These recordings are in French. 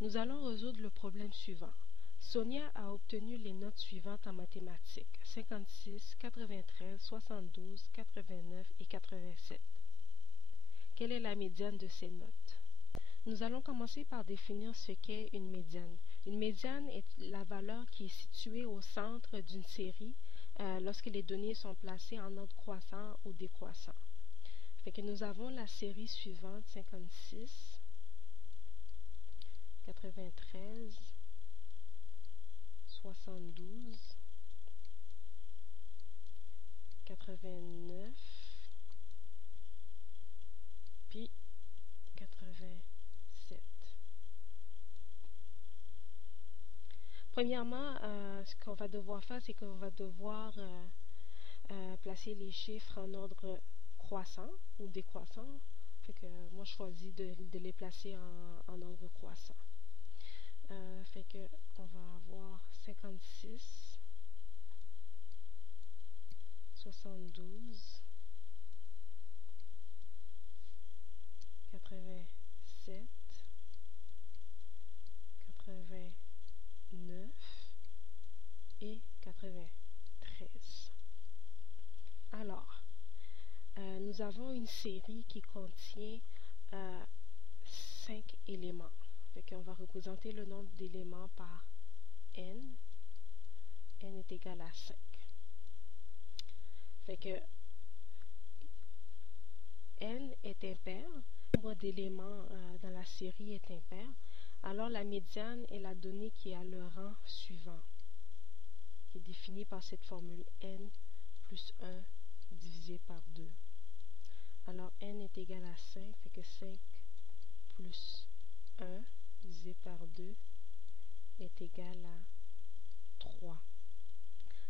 Nous allons résoudre le problème suivant. Sonia a obtenu les notes suivantes en mathématiques: 56, 93, 72, 89 et 87. Quelle est la médiane de ces notes? Nous allons commencer par définir ce qu'est une médiane. Une médiane est la valeur qui est située au centre d'une série lorsque les données sont placées en ordre croissant ou décroissant. Fait que nous avons la série suivante: 56, 93, 72, 89, puis 87. Premièrement, ce qu'on va devoir faire, c'est qu'on va devoir placer les chiffres en ordre croissant ou décroissant. Fait que moi, je choisis de les placer en ordre croissant. Fait que on va avoir 56, 72, 87, 89 et 93. Alors, nous avons une série qui contient 5 éléments. Fait qu'on va représenter le nombre d'éléments par n. n est égal à 5. Fait que n est impair, le nombre d'éléments dans la série est impair, alors la médiane est la donnée qui a le rang suivant, qui est définie par cette formule n plus 1 divisé par 2. Alors n est égal à 5, fait que 5 plus 1 divisé par 2 est égal à 3.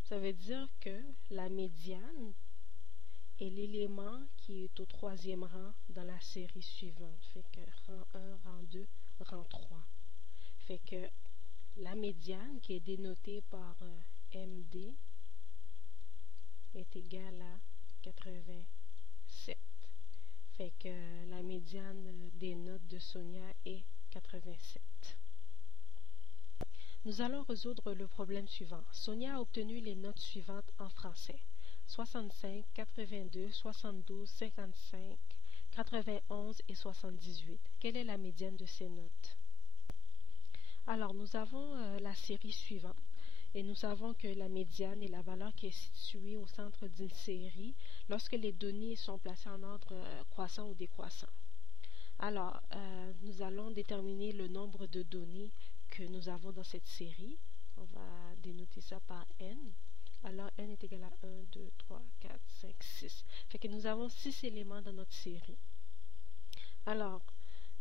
Ça veut dire que la médiane est l'élément qui est au troisième rang dans la série suivante. Fait que rang 1, rang 2, rang 3. Fait que la médiane, qui est dénotée par MD, est égale à 87. Fait que la médiane des notes de Sonia est 87. Nous allons résoudre le problème suivant. Sonia a obtenu les notes suivantes en français: 65, 82, 72, 55, 91 et 78. Quelle est la médiane de ces notes? Alors, nous avons la série suivante et nous savons que la médiane est la valeur qui est située au centre d'une série lorsque les données sont placées en ordre croissant ou décroissant. Alors, nous allons déterminer le nombre de données que nous avons dans cette série. On va dénoter ça par n. Alors, n est égal à 1, 2, 3, 4, 5, 6. Fait que nous avons 6 éléments dans notre série. Alors,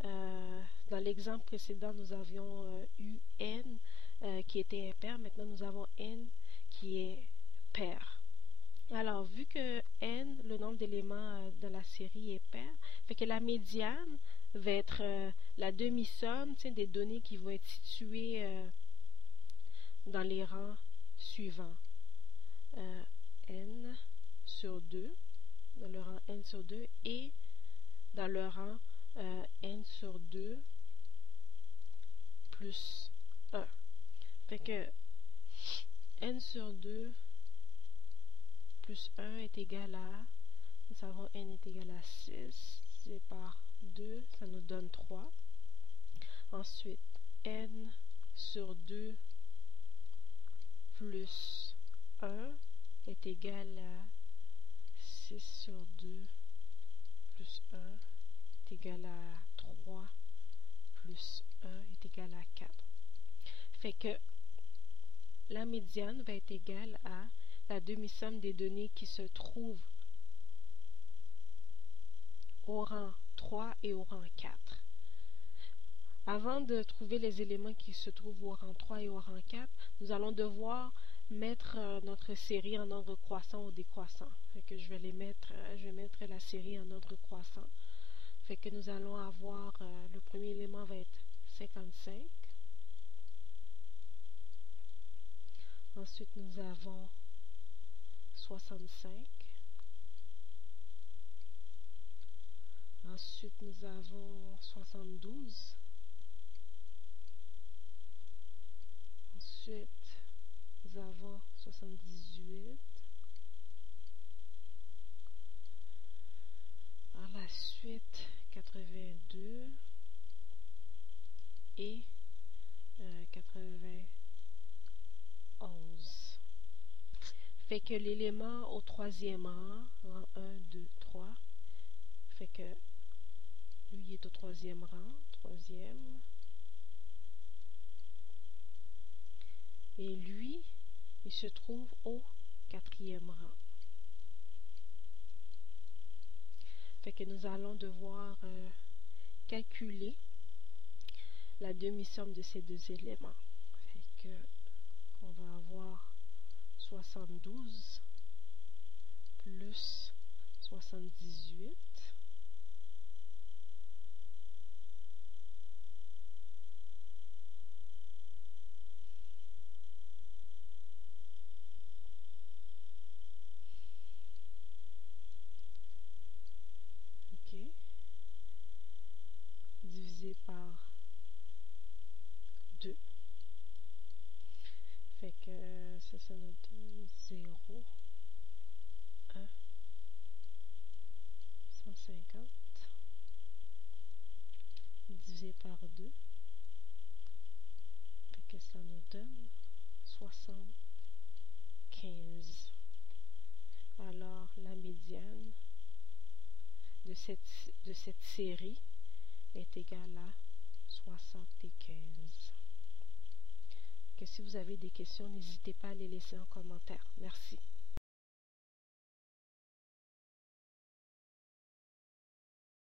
dans l'exemple précédent, nous avions eu n qui était impair. Maintenant, nous avons n qui est pair. Alors, vu que n, le nombre d'éléments dans la série est pair, fait que la médiane va être la demi-somme des données qui vont être situées dans les rangs suivants. N sur 2, dans le rang n sur 2, et dans le rang n sur 2 plus 1. Fait que n sur 2 plus 1 est égal à, nous avons n est égal à 6, divisé par 2, ça nous donne 3. Ensuite, n sur 2 plus 1 est égal à 6 sur 2 plus 1 est égal à 3 plus 1 est égal à 4. Fait que la médiane va être égale à la demi-somme des données qui se trouvent au rang 3 et au rang 4. Avant de trouver les éléments qui se trouvent au rang 3 et au rang 4, nous allons devoir mettre notre série en ordre croissant ou décroissant. Fait que je vais mettre la série en ordre croissant. Fait que nous allons avoir, le premier élément va être 55. Ensuite, nous avons 65. Ensuite, nous avons 72. Ensuite, nous avons 78. Par la suite, 82 et 91. Fait que l'élément au troisième rang 1, 2, 3. Fait que lui il est au troisième rang, troisième. Et lui, il se trouve au quatrième rang. Fait que nous allons devoir calculer la demi-somme de ces deux éléments. Fait que on va avoir 72 plus 78. OK. Divisé par 2. Fait que ça nous donne 0, 1, 150 divisé par 2. Fait que ça nous donne 75. Alors la médiane de cette série est égale à 75. Que si vous avez des questions, n'hésitez pas à les laisser en commentaire. Merci.